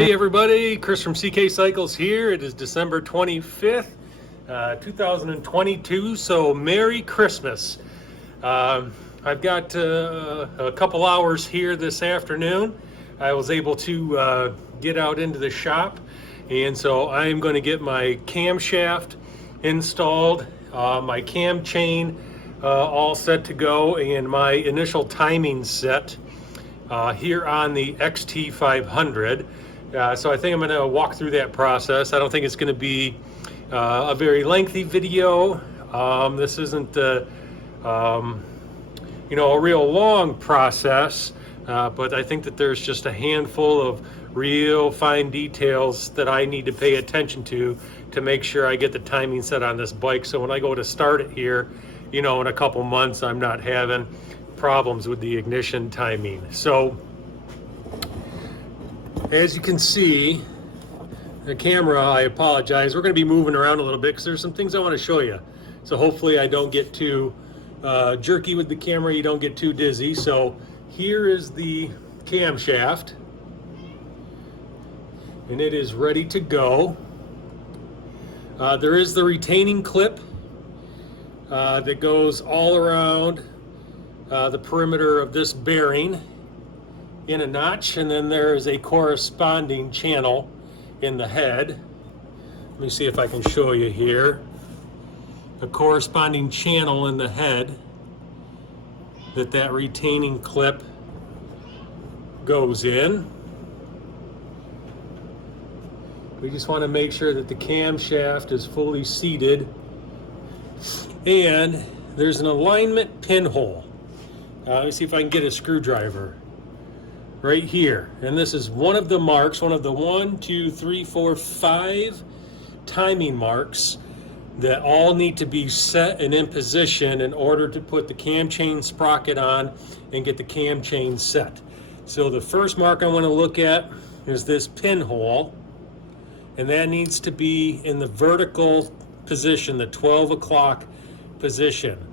Hey everybody, Chris from CK Cycles here. It is December 25th, 2022, so Merry Christmas. I've got a couple hours here this afternoon. I was able to get out into the shop, and so I'm going to get my camshaft installed, my cam chain all set to go, and my initial timing set here on the XT500. So I think I'm going to walk through that process. I don't think it's going to be a very lengthy video. This isn't a real long process, but I think that there's just a handful of real fine details that I need to pay attention to make sure I get the timing set on this bike. So when I go to start it here, in a couple months, I'm not having problems with the ignition timing. So as you can see, the camera, I apologize, we're going to be moving around a little bit because there's some things I want to show you. So hopefully I don't get too jerky with the camera, you don't get too dizzy. So here is the camshaft, and it is ready to go. There is the retaining clip that goes all around the perimeter of this bearing in a notch, and then there is a corresponding channel in the head. Let me see if I can show you here. A corresponding channel in the head that retaining clip goes in. We just want to make sure that the camshaft is fully seated, and there's an alignment pinhole. Let me see if I can get a screwdriver right here, and this is one of the marks, one of the 1, 2, 3, 4, 5 timing marks that all need to be set and in position in order to put the cam chain sprocket on and get the cam chain set. So the first mark I want to look at is this pinhole, and that needs to be in the vertical position, the 12 o'clock position,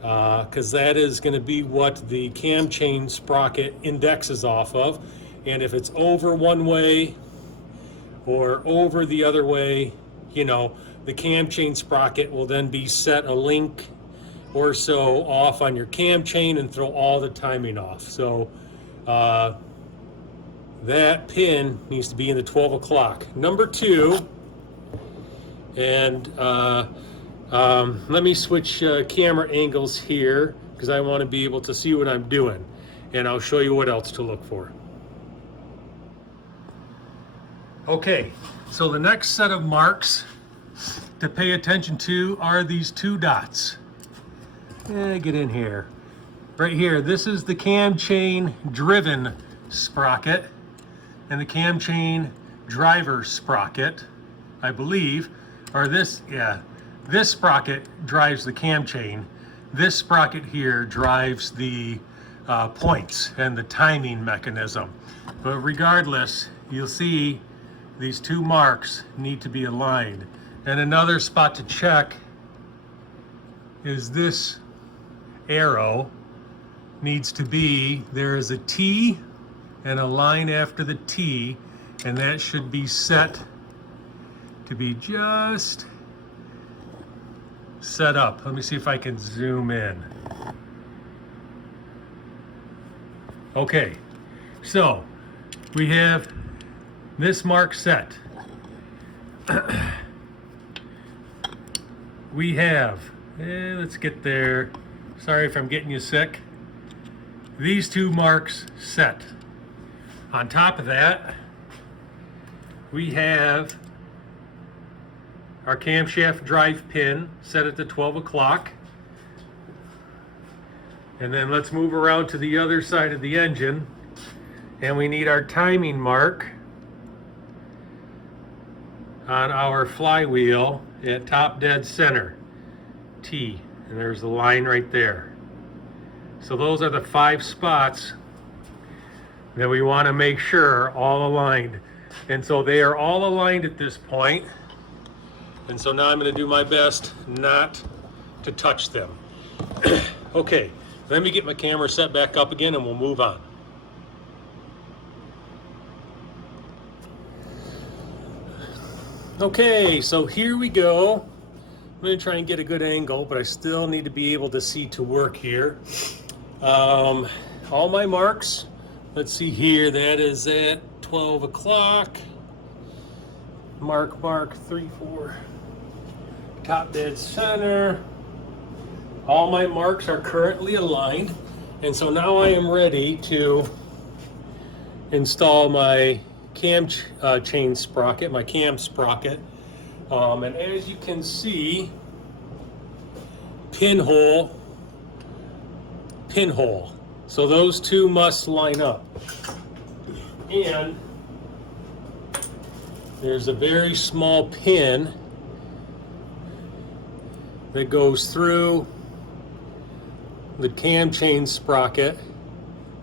because that is going to be what the cam chain sprocket indexes off of. And if it's over one way or over the other way, the cam chain sprocket will then be set a link or so off on your cam chain and throw all the timing off. So that pin needs to be in the 12 o'clock. Number 2, and let me switch camera angles here because I want to be able to see what I'm doing, and I'll show you what else to look for. Okay, so the next set of marks to pay attention to are these 2 dots. Get in here. Right here, this is the cam chain driven sprocket and the cam chain driver sprocket, I believe, or this sprocket drives the cam chain. This sprocket here drives the points and the timing mechanism. But regardless, you'll see these 2 marks need to be aligned. And another spot to check is this arrow needs to be, there is a T and a line after the T, and that should be set to be just set up. Let me see if I can zoom in. Okay, so we have this mark set. We have, let's get there. Sorry if I'm getting you sick. These 2 marks set. On top of that, we have our camshaft drive pin set at the 12 o'clock. And then let's move around to the other side of the engine, and we need our timing mark on our flywheel at top dead center, T, and there's the line right there. So those are the 5 spots that we want to make sure all aligned. And so they are all aligned at this point. And so now I'm going to do my best not to touch them. Okay, let me get my camera set back up again and we'll move on. Okay, so here we go. I'm going to try and get a good angle, but I still need to be able to see to work here. All my marks, let's see here, that is at 12 o'clock. Mark, 3, 4, top dead center. All my marks are currently aligned, and so now I am ready to install my cam chain sprocket, my cam sprocket. And as you can see, pinhole. So those two must line up. And there's a very small pin that goes through the cam chain sprocket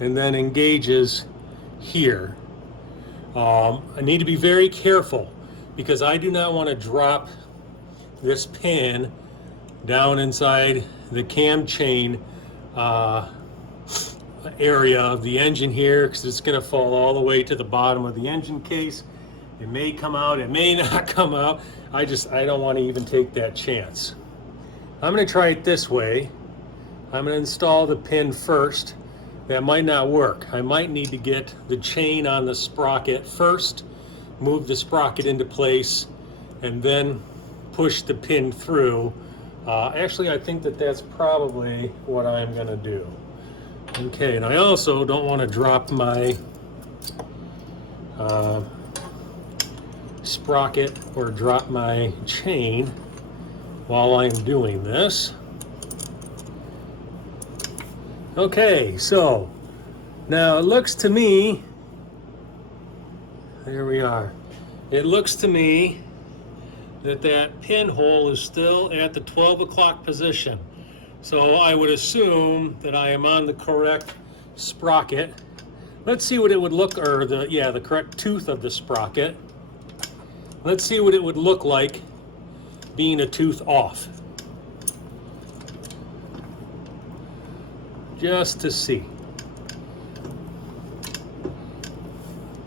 and then engages here. I need to be very careful because I do not want to drop this pin down inside the cam chain area of the engine here, because it's going to fall all the way to the bottom of the engine case. It may come out, it may not come out. I don't want to even take that chance. I'm going to try it this way. I'm going to install the pin first. That might not work. I might need to get the chain on the sprocket first, move the sprocket into place, and then push the pin through. Actually, I think that that's probably what I'm going to do. Okay, and I also don't want to drop my sprocket or drop my chain while I'm doing this. Okay, so now it looks to me, there we are. It looks to me that that pinhole is still at the 12 o'clock position. So I would assume that I am on the correct sprocket. Let's see what it would look, or the correct tooth of the sprocket. Let's see what it would look like being a tooth off. Just to see.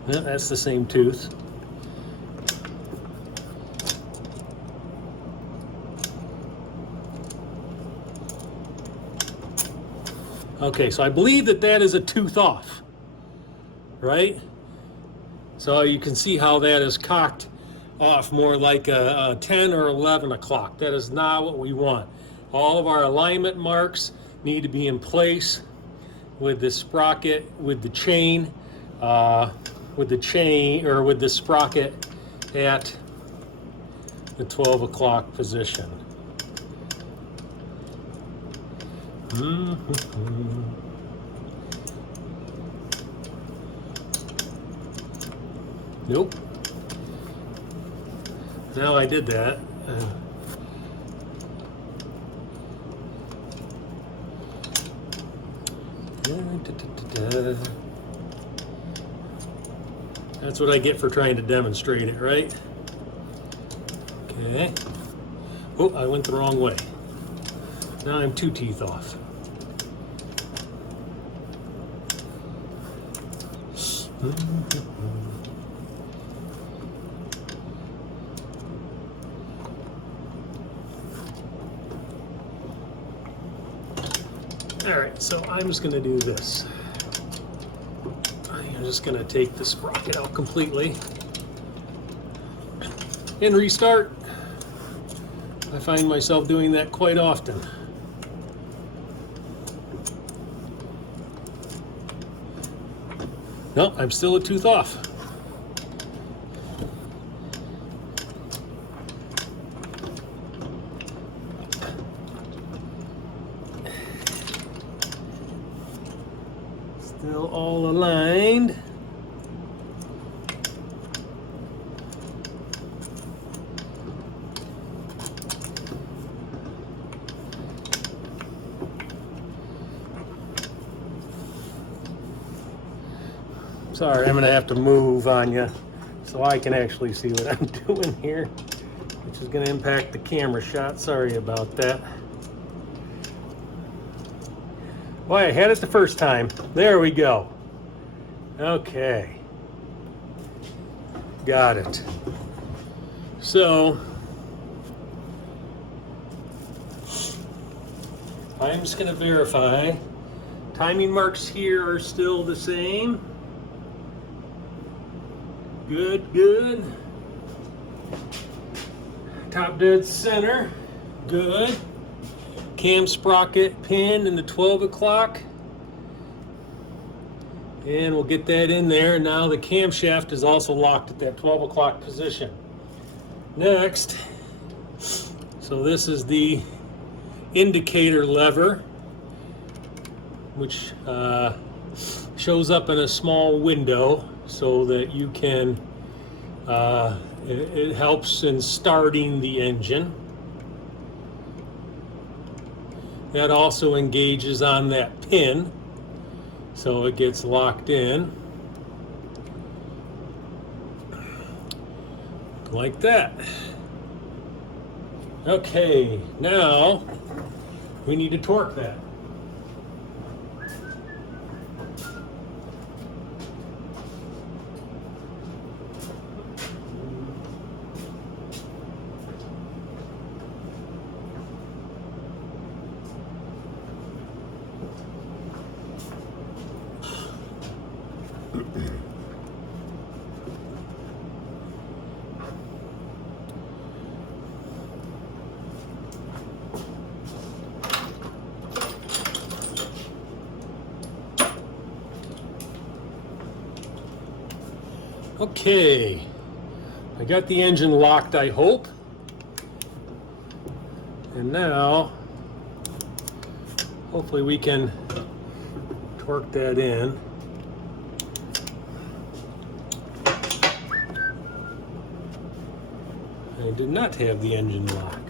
Yeah, that's the same tooth. Okay, so I believe that that is a tooth off, right? So you can see how that is cocked off more like a 10 or 11 o'clock. That is not what we want. All of our alignment marks need to be in place with the sprocket, with the chain, or with the sprocket at the 12 o'clock position. Nope. Now I did that. That's what I get for trying to demonstrate it, right? Okay. Oh, I went the wrong way. Now I'm 2 teeth off. All right, so I'm just going to do this. I'm just going to take the sprocket out completely and restart. I find myself doing that quite often. No, I'm still a tooth off. Still all aligned. Sorry, I'm going to have to move on you so I can actually see what I'm doing here, which is going to impact the camera shot. Sorry about that. Boy, I had it the first time. There we go. Okay. Got it. So I'm just going to verify. Timing marks here are still the same. Good, good. Top dead center. Good. Cam sprocket pin in the 12 o'clock. And we'll get that in there. Now the camshaft is also locked at that 12 o'clock position. Next, so this is the indicator lever, which shows up in a small window so that you can, it helps in starting the engine. That also engages on that pin, so it gets locked in like that. Okay, now we need to torque that. Okay, I got the engine locked, I hope. And now, hopefully we can torque that in. I do not have the engine locked.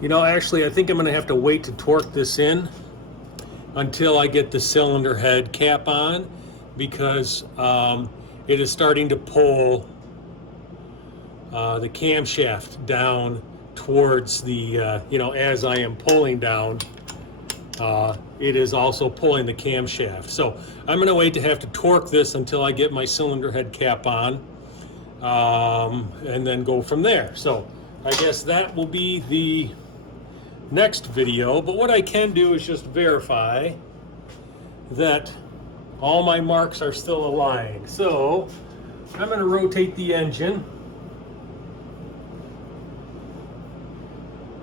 You know, actually, I think I'm going to have to wait to torque this in until I get the cylinder head cap on, because it is starting to pull the camshaft down towards the, you know, as I am pulling down, it is also pulling the camshaft. So I'm going to wait to have to torque this until I get my cylinder head cap on, and then go from there. So I guess that will be the next video, but what I can do is just verify that all my marks are still aligned. So I'm going to rotate the engine.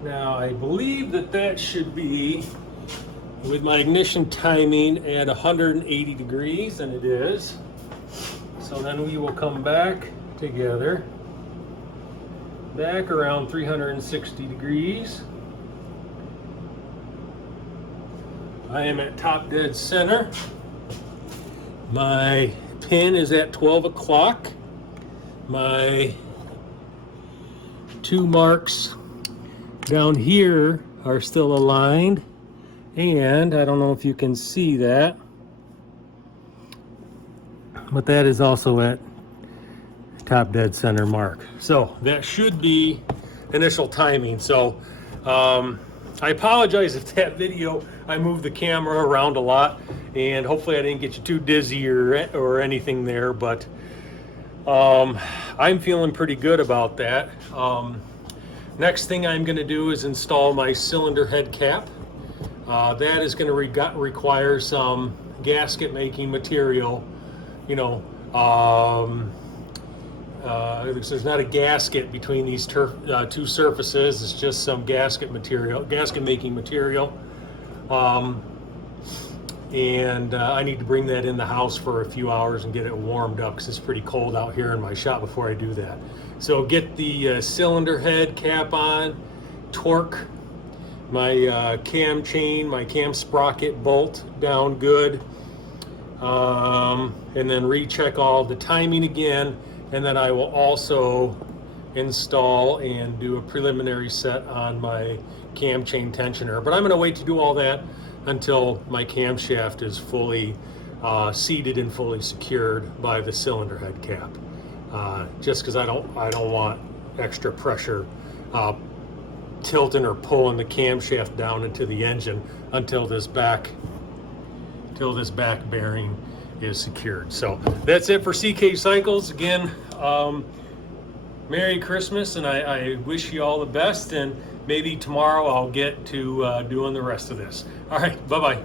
Now I believe that that should be with my ignition timing at 180 degrees, and it is. So then we will come back together, back around 360 degrees. I am at top dead center. My pin is at 12 o'clock. My two marks down here are still aligned, and I don't know if you can see that, but that is also at top dead center mark. So that should be initial timing. So I apologize if that video, I moved the camera around a lot, and hopefully I didn't get you too dizzy or anything there, but I'm feeling pretty good about that. Next thing I'm going to do is install my cylinder head cap. That is going to require some gasket making material. You know, there's not a gasket between these two surfaces. It's just some gasket making material. And I need to bring that in the house for a few hours and get it warmed up, because it's pretty cold out here in my shop before I do that. So get the cylinder head cap on, torque my cam chain, my cam sprocket bolt down good, and then recheck all the timing again, and then I will also install and do a preliminary set on my cam chain tensioner. But I'm going to wait to do all that until my camshaft is fully seated and fully secured by the cylinder head cap, just because I don't want extra pressure tilting or pulling the camshaft down into the engine until this back bearing is secured. So that's it for CK Cycles. Again, Merry Christmas, and I wish you all the best, and maybe tomorrow I'll get to doing the rest of this. All right, bye-bye.